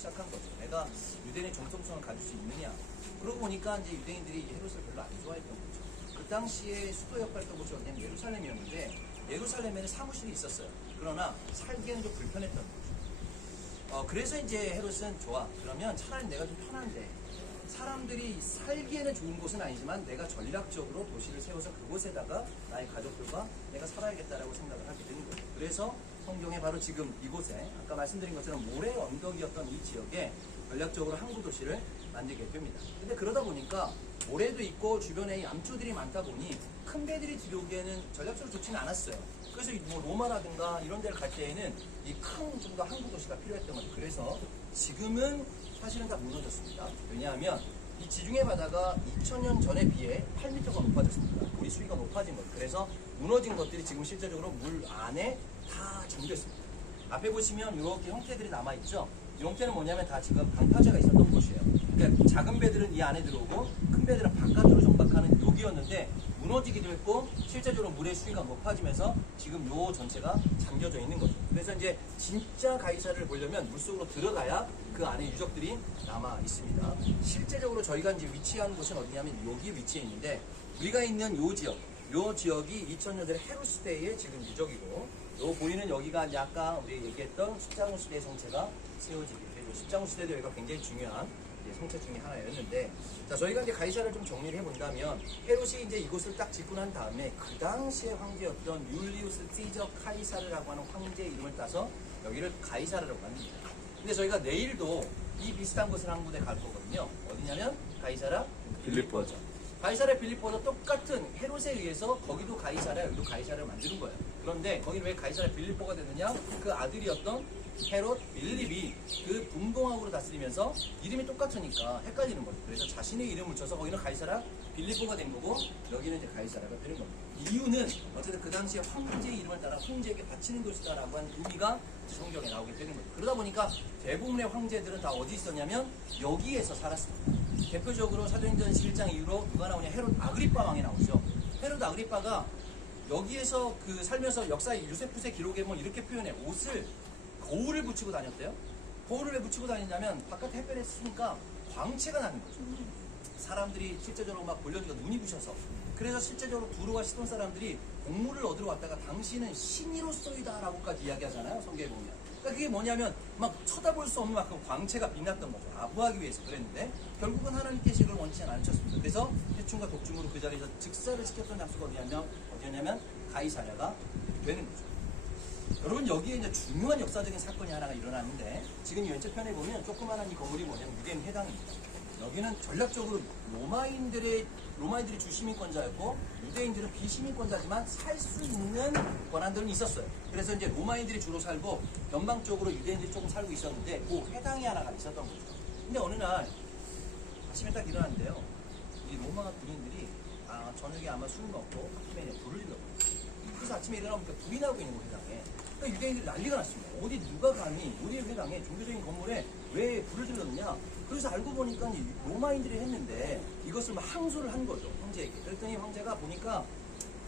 시작한 거죠. 내가 유대인의 정통성을 가질 수 있느냐. 그러고 보니까 이제 유대인들이 헤롯을 별로 안 좋아했던 거죠. 그 당시에 수도 역할했던 곳이 어디냐면 예루살렘이었는데 예루살렘에는 사무실이 있었어요. 그러나 살기에는 좀 불편했던 거죠. 그래서 이제 헤롯은 좋아. 그러면 차라리 내가 좀 편한데 사람들이 살기에는 좋은 곳은 아니지만 내가 전략적으로 도시를 세워서 그곳에다가 나의 가족들과 내가 살아야겠다라고 생각을 하게 되는 거예요. 그래서 성경에 바로 지금 이곳에 아까 말씀드린 것처럼 모래 언덕이었던 이 지역에 전략적으로 항구 도시를 만들게 됩니다. 근데 그러다 보니까 모래도 있고 주변에 암초들이 많다 보니 큰 배들이 들어오기에는 전략적으로 좋지는 않았어요. 그래서 뭐 로마라든가 이런 데를 갈 때에는 이 큰 좀 더 항구 도시가 필요했던 거죠. 그래서 지금은 사실은 다 무너졌습니다. 왜냐하면 이 지중해 바다가 2000년 전에 비해 8m가 높아졌습니다. 물이 수위가 높아진 거예요. 그래서 무너진 것들이 지금 실제적으로 물 안에 다 잠겨 있습니다. 앞에 보시면 이렇게 형태들이 남아있죠. 이 형태는 뭐냐면 다 지금 방파제가 있었던 곳이에요. 그러니까 작은 배들은 이 안에 들어오고 큰 배들은 바깥으로 정박하는 여기였는데 무너지기도 했고 실제적으로 물의 수위가 높아지면서 지금 요 전체가 잠겨져 있는 거죠. 그래서 이제 진짜 가이사를 보려면 물속으로 들어가야 그 안에 유적들이 남아 있습니다. 실제적으로 저희가 이제 위치한 곳은 어디냐면 여기 위치해 있는데 우리가 있는 요 지역이 2000년대 헤롯 시대의 지금 유적이고 요 보이는 여기가 이제 아까 우리 얘기했던 십자군 시대의 성체가 세워지게 되죠. 십자군 시대도 여기가 굉장히 중요한 성체 중에 하나였는데, 자, 저희가 이제 가이사를 좀 정리를 해본다면, 헤롯이 이제 이곳을 딱 짓고 난 다음에, 그 당시의 황제였던 율리우스 시저 카이사르라고 하는 황제의 이름을 따서 여기를 가이사르라고 합니다. 근데 저희가 내일도 이 비슷한 곳을 한 군데 갈 거거든요. 어디냐면, 가이사라 빌립보죠. 가이사라 빌립보도 똑같은 헤롯에 의해서 거기도 가이사라, 여기도 가이사라를 만드는 거예요. 그런데 거기는 왜 가이사라 빌립보가 됐느냐? 그 아들이었던 헤롯 빌립이 그 분봉학으로 다스리면서 이름이 똑같으니까 헷갈리는 거죠. 그래서 자신의 이름을 붙여서 거기는 가이사라 빌립보가 된 거고 여기는 이제 가이사라가 되는 겁니다. 이유는 어쨌든 그 당시에 황제의 이름을 따라 황제에게 바치는 것이다라고 하는 의미가 성경에 나오게 되는 거죠. 그러다 보니까 대부분의 황제들은 다 어디 있었냐면 여기에서 살았습니다. 대표적으로 사도행전 11장 이후로 누가 나오냐? 헤롯 아그리파 왕이 나오죠. 헤롯 아그리파가 여기에서 그 살면서 역사의 유세푸세 기록에 보면 이렇게 표현해. 옷을 거울을 붙이고 다녔대요. 거울을 왜 붙이고 다니냐면 바깥에 햇볕에 쓰니까 광채가 나는 거죠. 사람들이 실제적으로 막 볼려주고 눈이 부셔서. 그래서 실제적으로 두루와 시돈 사람들이 공물을 얻으러 왔다가 당신은 신이로서이다 라고까지 이야기하잖아요. 성경에 보면. 그러니까 그게 뭐냐면 막 쳐다볼 수 없는 만큼 광채가 빛났던 거죠. 아부하기 위해서 그랬는데 결국은 하나님께서 이걸 원치 않으셨습니다. 그래서 해충과 독중으로 그 자리에서 즉사를 시켰던 장소가 어디였냐면 가이사랴가 되는 거죠. 여러분 여기에 이제 중요한 역사적인 사건이 하나가 일어났는데 지금 이 왼쪽 편에 보면 조그마한 이 건물이 뭐냐면 유대인 회당입니다. 여기는 전략적으로 로마인들이 주시민권자였고 유대인들은 비시민권자지만 살 수 있는 권한들은 있었어요. 그래서 이제 로마인들이 주로 살고 연방적으로 유대인들이 조금 살고 있었는데 그 회당이 하나가 있었던 거죠. 근데 어느 날 아침에 딱 일어났는데요. 이 로마 군인들이 저녁에 아마 술 먹고 아침에 불을 질렀거든요. 그래서 아침에 일어나보니까 불이 나고 있는 거 회당에. 그러니까 유대인들이 난리가 났습니다. 어디 누가 감히 우리 회당에 종교적인 건물에 왜 불을 질렀느냐. 그래서 알고 보니까 로마인들이 했는데 이것을 막 항소를 한 거죠. 황제에게. 그랬더니 황제가 보니까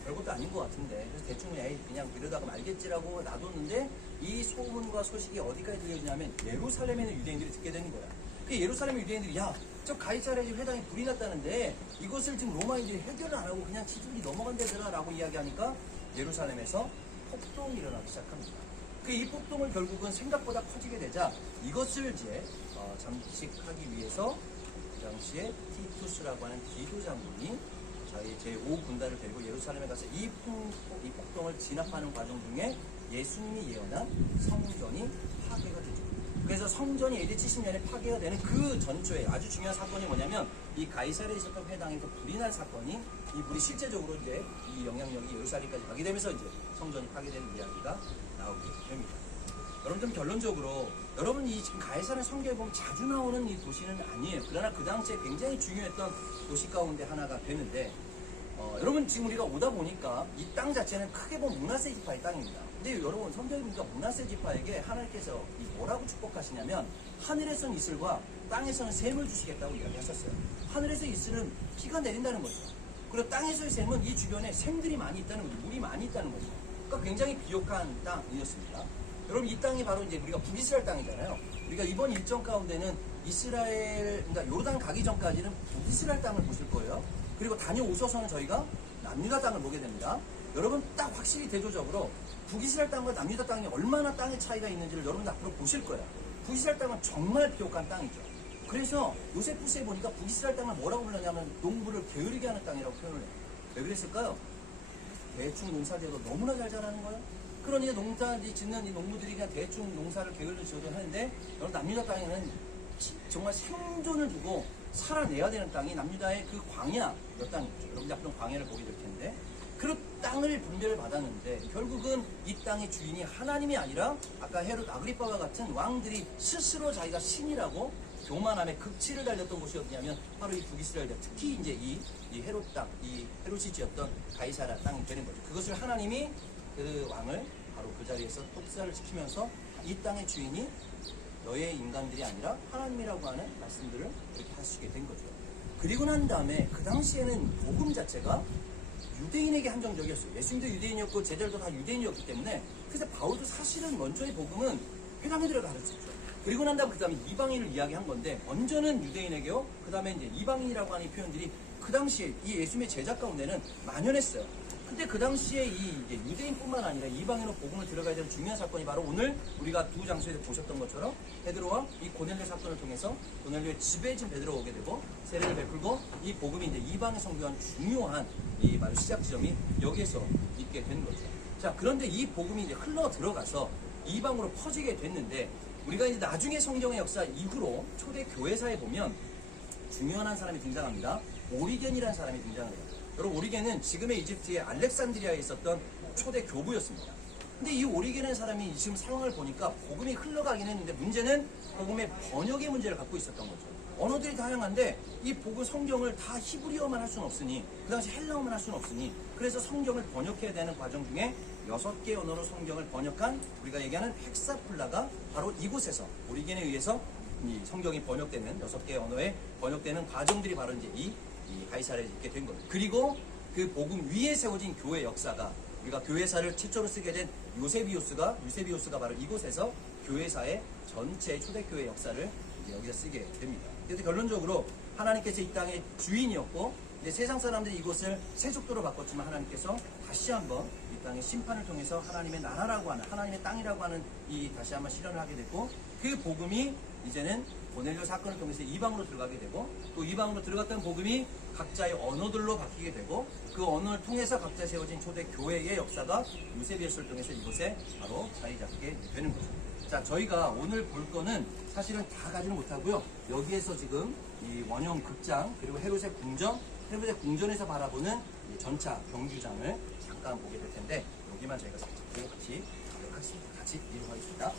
별것도 아닌 것 같은데 그래서 대충 그냥 이러다가 말겠지라고 놔뒀는데 이 소문과 소식이 어디까지 들려지냐면 예루살렘에 있는 유대인들이 듣게 되는 거야. 그 예루살렘의 유대인들이 저 가이사랴 회당에 불이 났다는데 이것을 지금 로마인들이 해결을 안 하고 그냥 지들이 넘어간다더라 라고 이야기하니까 예루살렘에서 폭동이 일어나기 시작합니다. 이 폭동을 결국은 생각보다 커지게 되자 이것을 이제 잠식하기 위해서 그 당시에 티투스라고 하는 디도 장군이 자기 제5군단을 데리고 예루살렘에 가서 이 폭동을 진압하는 과정 중에 예수님이 예언한 성전이 파괴가 되죠. 그래서 성전이 AD 70년에 파괴가 되는 그 전초에 아주 중요한 사건이 뭐냐면 이 가이사랴에 있었던 회당에서 불이 날 사건이 이 불이 실제적으로 이제 이 영향력이 예루살렘까지 가게 되면서 이제 성전이 파괴되는 이야기가 나오게 됩니다. 여러분들 결론적으로 여러분 이 지금 가이사랴 성경에 보면 자주 나오는 이 도시는 아니에요. 그러나 그 당시에 굉장히 중요했던 도시 가운데 하나가 되는데 여러분 지금 우리가 오다 보니까 이 땅 자체는 크게 보면 므낫세 지파의 땅입니다. 근데 여러분 성경에 보니까 므낫세 지파에게 하나님께서 뭐라고 축복하시냐면 하늘에서는 이슬과 땅에서는 샘을 주시겠다고 이야기하셨어요. 하늘에서 이슬은 비가 내린다는 거죠. 그리고 땅에서의 샘은 이 주변에 샘들이 많이 있다는 거죠. 물이 많이 있다는 거죠. 그러니까 굉장히 비옥한 땅이었습니다. 여러분 이 땅이 바로 이제 우리가 북이스라엘 땅이잖아요. 우리가 이번 일정 가운데는 이스라엘, 그러니까 요르단 가기 전까지는 북이스라엘 땅을 보실 거예요. 그리고 다녀오셔서는 저희가 남유다 땅을 보게 됩니다. 여러분 딱 확실히 대조적으로 북이스라엘 땅과 남유다 땅이 얼마나 땅의 차이가 있는지를 여러분 앞으로 보실 거예요. 북이스라엘 땅은 정말 비옥한 땅이죠. 그래서 요세푸스에 보니까 북이스라엘 땅을 뭐라고 불렀냐면 농부를 게으르게 하는 땅이라고 표현을 해요. 왜 그랬을까요? 대충 농사지어도 너무나 잘 자라는 거예요. 그러니 농사 짓는 이 농부들이 그냥 대충 농사를 게을러 지어도 하는데, 여러분 남유다 땅에는 정말 생존을 두고 살아내야 되는 땅이 남유다의 그 광야몇 땅이죠. 여러분들 앞으로 광야를 보게 될 텐데, 그 땅을 분배를 받았는데 결국은 이 땅의 주인이 하나님이 아니라 아까 헤롯 아그리빠와 같은 왕들이 스스로 자기가 신이라고 교만함에 극치를 달렸던 곳이 어디냐면 바로 이 북이스라엘, 특히 이제 이 헤롯 땅, 이 헤롯이 지었던 가이사라 땅이 되는 거죠. 그것을 하나님이 그 왕을 바로 그 자리에서 독사를 지키면서 이 땅의 주인이 너의 인간들이 아니라 하나님이라고 하는 말씀들을 이렇게 하시게 된 거죠. 그리고 난 다음에 그 당시에는 복음 자체가 유대인에게 한정적이었어요. 예수님도 유대인이었고 제자들도 다 유대인이었기 때문에, 그래서 바울도 사실은 먼저의 복음은 회당에들을 가르쳤죠. 그리고 난 다음에 그 다음에 이방인을 이야기한 건데, 먼저는 유대인에게요, 그 다음에 이제 이방인이라고 하는 이 표현들이 그 당시에 이 예수님의 제자 가운데는 만연했어요. 근데 그 당시에 이 이제 유대인뿐만 아니라 이방인으로 복음을 들어가야 되는 중요한 사건이 바로 오늘 우리가 두 장소에서 보셨던 것처럼 베드로와 이 고넬료 사건을 통해서 고넬료의 집에 지금 베드로가 오게 되고 세례를 베풀고 이 복음이 이제 이방에 선교한 중요한 이 바로 시작 지점이 여기에서 있게 된 거죠. 자, 그런데 이 복음이 이제 흘러 들어가서 이방으로 퍼지게 됐는데, 우리가 이제 나중에 성경의 역사 이후로 초대 교회사에 보면 중요한 한 사람이 등장합니다. 오리겐이라는 사람이 등장을 해요. 여러분, 오리겐은 지금의 이집트의 알렉산드리아에 있었던 초대 교부였습니다. 근데 이 오리겐이라는 사람이 지금 상황을 보니까 복음이 흘러가긴 했는데, 문제는 복음의 번역의 문제를 갖고 있었던 거죠. 언어들이 다양한데 이 복음 성경을 다 히브리어만 할 수는 없으니, 그 당시 헬라어만 할 수는 없으니, 그래서 성경을 번역해야 되는 과정 중에 6개 언어로 성경을 번역한 우리가 얘기하는 헥사플라가 바로 이곳에서 오리겐에 의해서 이 성경이 번역되는 6개 언어에 번역되는 과정들이 바로 이제 이 가이사라에 있게 된 거예요. 그리고 그 복음 위에 세워진 교회 역사가, 우리가 교회사를 최초로 쓰게 된 유세비우스가 바로 이곳에서 교회사의 전체 초대교회 역사를 이제 여기서 쓰게 됩니다. 그래서 결론적으로 하나님께서 이 땅의 주인이었고, 이제 세상 사람들이 이곳을 세속도로 바꿨지만 하나님께서 다시 한번 이 땅의 심판을 통해서 하나님의 나라라고 하는, 하나님의 땅이라고 하는 이 다시 한번 실현을 하게 됐고, 그 복음이 이제는 고넬료 사건을 통해서 이방으로 들어가게 되고, 또 이방으로 들어갔던 복음이 각자의 언어들로 바뀌게 되고, 그 언어를 통해서 각자 세워진 초대 교회의 역사가 유세비우스를 통해서 이곳에 바로 자리 잡게 되는 거죠. 자, 저희가 오늘 볼 거는 사실은 다 가지는 못하고요. 여기에서 지금 이 원형 극장, 그리고 헤롯의 궁전에서 바라보는 이 전차 경주장을 잠깐 보게 될 텐데, 여기만 저희가 살짝 보고 같이 가도록 하겠습니다. 같이 이동하겠습니다.